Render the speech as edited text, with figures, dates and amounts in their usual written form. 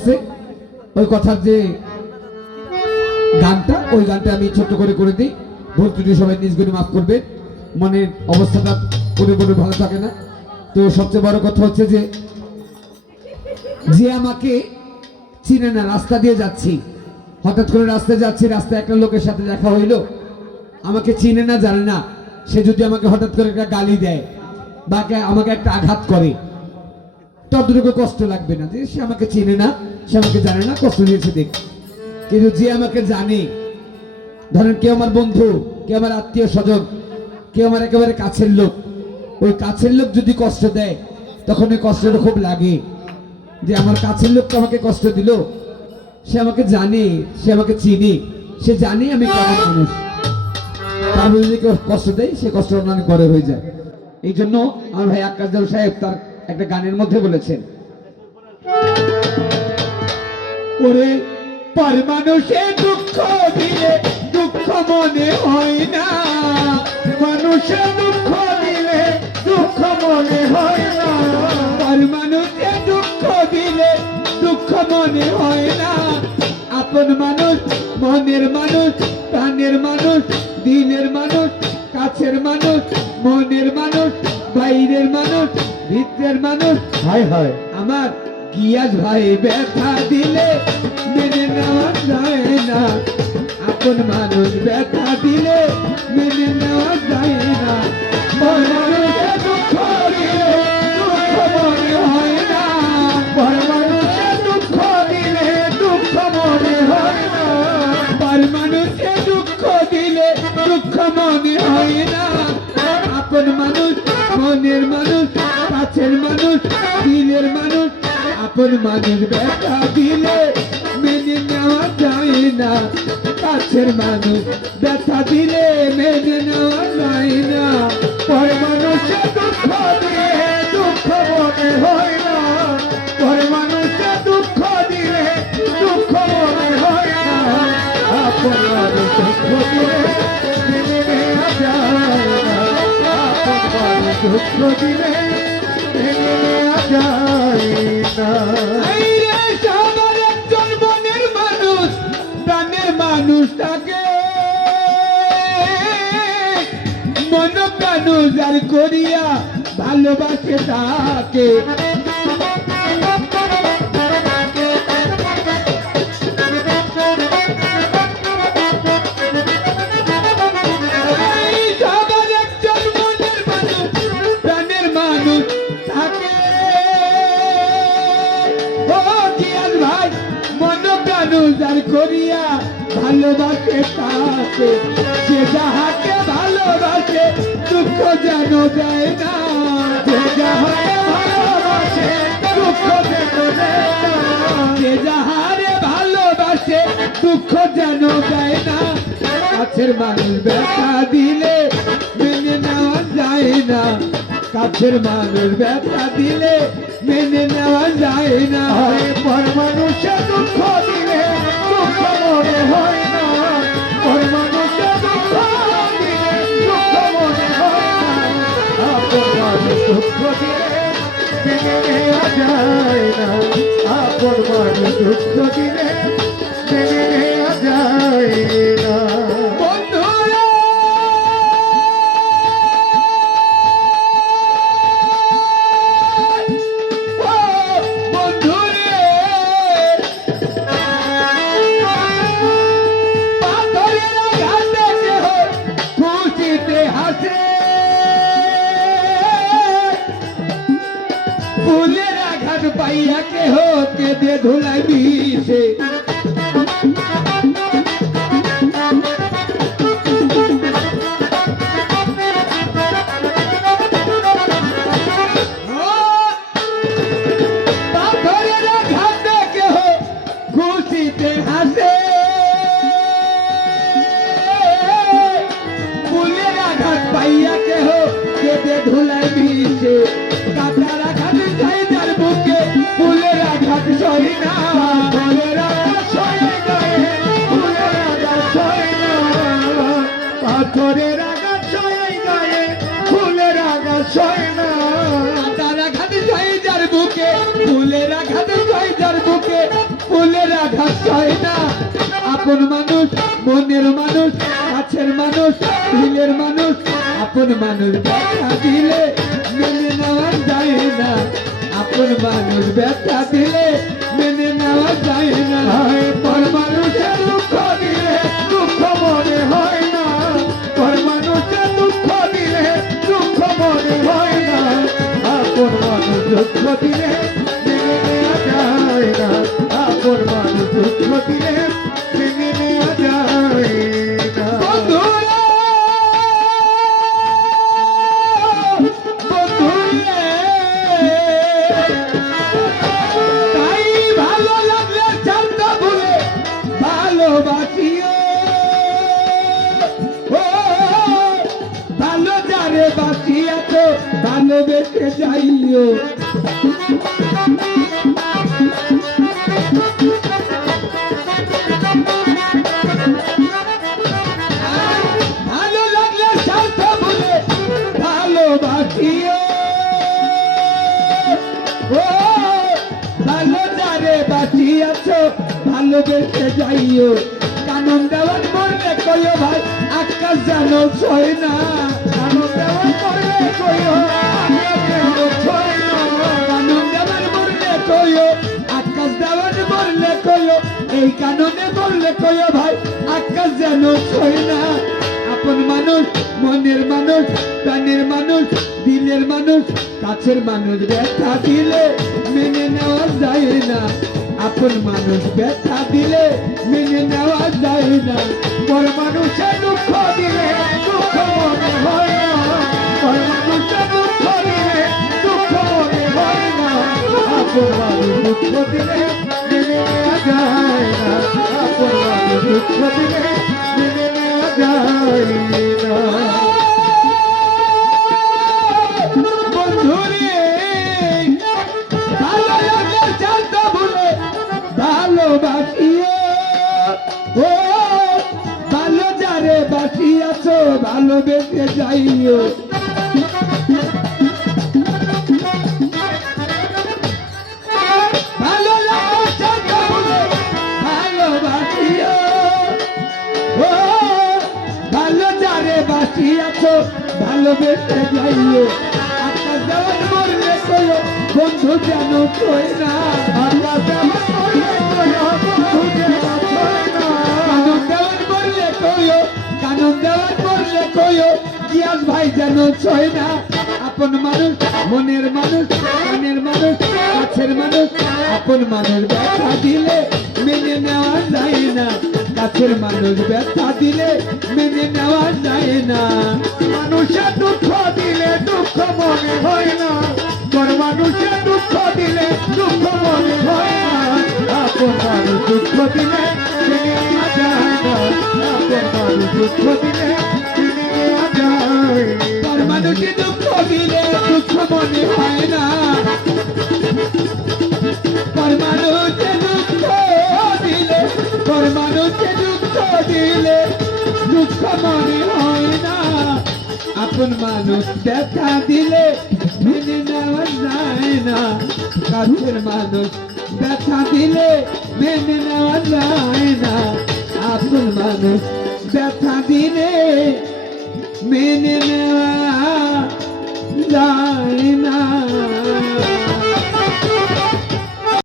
বলছে ওই কথার যে গানটা, ওই গানটা আমি ছোট্ট করে দিই। ভুল ত্রুটি সবাই নিজ গুণে মাফ করবেন, মনের অবস্থাটা কোনো ভালো থাকে না। তো সবচেয়ে বড় কথা হচ্ছে যে আমাকে চিনে না, রাস্তা দিয়ে যাচ্ছি, হঠাৎ করে রাস্তায় যাচ্ছি, রাস্তায় একটা লোকের সাথে দেখা হইলো, আমাকে চিনে না জানে না, সে যদি আমাকে হঠাৎ করে একটা গালি দেয় বা আমাকে একটা আঘাত করে, ততটুকু কষ্ট লাগবে না। যে সে আমাকে চিনে না, সে আমাকে জানে না, কষ্ট দিয়েছে দেখ। কিন্তু যে আমাকে জানে, ধরেন কেউ আমার বন্ধু, কেউ আমার আত্মীয় স্বজন, কেউ আমার একেবারে কাছের লোক, ওই কাছের লোক যদি কষ্ট দেয় তখন ওই কষ্টটা খুব লাগে। যে আমার কাছের লোকটা আমাকে কষ্ট দিল, সে আমাকে জানে, সে আমাকে চিনি, সে জানে আমি কেমন মানুষ, তার যদি কেউ কষ্ট দেয় সে কষ্ট অনেক বড় হয়ে যায়। এই জন্য আমার ভাই আক্কাস জাল সাহেব তার একটা গানের মধ্যে বলেছেন, ওরে পর মানুষে দুঃখ দিলে দুঃখ মনে হয় না, মানুষে দুঃখ দিলে দুঃখ মনে হয় না, পর মানুষে দুঃখ দিলে দুঃখ মনে হয় না, আপন মানুষ, মনের মানুষ, প্রাণের মানুষ, দিনের মানুষ, কাছের মানুষ, মনের মানুষ, বাইরের মানুষ, ভিতরের মানুষ, হায় হায় আমার গিয়াস ভাই ব্যথা দিলে মেনে নেওয়া যায় না, আপন মানুষ ব্যথা দিলে মেনে নেওয়া যায় না, পর মানুষে দুঃখ দিলে দুঃখ মনে হয় না, পর মানুষে দুঃখ দিলে দুঃখ মনে হয় না, পর মানুষে দুঃখ দিলে দুঃখ মনে হয় না, আপন মানুষ, মনের মানুষ, কাছের মানুষ, দিলের মানুষ, আপন মানুষ ব্যথা দিলে মেনে নেওয়া যায় না, কাছের মানুষ ব্যথা দিলে মেনে নেওয়া যায় না, পর মানুষে দুঃখ দিলে দুঃখ মনে হয় না, পর মানুষে দুঃখ দিলে দুঃখ মনে হয় না, আপন মানুষ দুঃখ দিলে মেনে নেওয়া যায় না, আপন মানুষ দুঃখ দিলে মেনে নেওয়া যায় না। মানুষ থাকে মন মানুষ আর করিয়া ভালোবাসে তাকে, সবার একজন মনের মানুষ, প্রাণের মানুষ থাকে, ও গিয়াস ভাই মন মানুষ আর করিয়া ভালোবাসে তাকে, যে যাহাকে ভালোবাসে দুঃখ যেন যায় না, যে যাহাকে ভালোবাসে দুঃখ যেন যায় না, যে যাহারে ভালোবাসে দুঃখ যেন যায় না, কাছের মানুষ ব্যথা দিলে মেনে নেওয়া যায় না, কাছের মানুষ ব্যথা দিলে মেনে নেওয়া যায় না, পর মানুষে দুঃখ দিলে দুঃখ মনে হয় না, পর মানুষে দুঃখ দিলে দুঃখ মনে হয় না, আপন মানুষ দুঃখ দিলে মেনে নেওয়া যায় না, আপন মানুষ দুঃখ দিলে মেনে নেওয়া যায় না। ফুলের আঘাত পাইয়া কেহ কেঁদে ধুলাই বিষে, পাথরের আঘাত কেহ খুশিতে হাসে, ফুলের আঘাত পাইয়া কেহ কেঁদে ধুলাই বিষে, কাটার আঘাত চাই যার বুকে ফুলের আঘাত সই না, ফুলের আঘাত ফুলের আঘাত হয় না। আপন মানুষ, মনের মানুষ, কাছের মানুষ, দিলের মানুষ, আপন মানুষ ব্যথা দিলে মেনে নেওয়া যায় না। আপন মানুষ ব্যথা দিলে মেনে নেওয়া যায় না। পর মানুষের দুঃখ দিলে দুঃখ মনে হয় না। পর মানুষের দুঃখ দিলে দুঃখ মনে হয় না। আপন মানুষ দুঃখ দিলে মেনে নেওয়া যায় না। আপন মানুষ দুঃখ দিলে মেনে নেওয়া যায় না। বন্ধুরা, বন্ধুরে, তাই ভালো লাগলে ছাড়তে ভুলে ভালোবাসিও। ও ভালো যারে বাসিয়াছ ভালোবেসে যাইও। ভালো লাগলে ছাড়তে ভুলে ভালোবাসিও। ও ভালো যারে বাসিয়াছ ভালোবেসে যাইও। কানন দেওয়ার মরলে কইও ভাই আকাশ যেন ছয় না। কানন দেওয়ার মরলে কইও আকাশ যেন ছয় না। কানন দেওয়ার মরলে কইও আকাশ দেওয়ার মরলে কইও এই কাননে মরলে কইও ভাই আকাশ যেন ছয় না। আপন মানুষ, মনের মানুষ, প্রাণের মানুষ, দিলের মানুষ, কাছের মানুষ ব্যথা দিলে মেনে নেওয়া যায় না। আপন মানুষ ব্যথা দিলে মেনে নেওয়া যায় না। পর মানুষের দুঃখ দিলে দুঃখ মনে হয় না। পর মানুষের দুঃখ দিলে দুঃখ মনে হয় না। আপন মানুষ দুঃখ দিলে মেনে নেওয়া যায় না। আপন মানুষ দুঃখ দিলে মেনে নেওয়া যায় না। বন্ধুরে, ভালো লাগলে জানতে ভুলে ভালোবাসিও। ও ভালো যারে বাসিয়াছ ভালোবেসে যাইও। ভালো লাগলে জানতে ভুলে ভালোবাসিও। ও ভালো যারে বাসিয়াছ ভালোবেসে যাইও। আকাশ দেওয়ার মরলে কইও বন্ধু যেন ছয় না। আকাশ দেওয়ার মরলে কইও বন্ধু যেন ছয় না। কানন দেওয়ার মরলে কইও, কানন দেওয়ার মরলে কইও গিয়াস ভাই যেন ছয় না। আপন মানুষ, মনের মানুষ, প্রাণের মানুষ, কাছের মানুষ, আপন মানুষ ব্যথা দিলে মেনে নেওয়া যায় না। কাছের মানুষ ব্যথা দিলে মেনে নেওয়া যায় না। মানুষের দুঃখ দিলে দুঃখ মনে হয় না। পর মানুষের দুঃখ দিলে দুঃখ মনে হয় না। আপন মানুষ দুঃখ দিলে মেনে নেওয়া যায় না। আপন মানুষ দুঃখ দিলে মেনে নেওয়া যায়। পর মানুষের দুঃখ দিলে দুঃখ মনে হয় না। পর মানুষের দুঃখ দিলে, পর মানুষের দুঃখ দিলে দুঃখ মনে হয় না। আপন মানুষ ব্যথা দিলে মেনে নেওয়া যায় না। কাছের মানুষ ব্যথা দিলে মেনে নেওয়া যায় না। আপন মানুষ ব্যথা দিলে মেনে নেওয়া যায় না।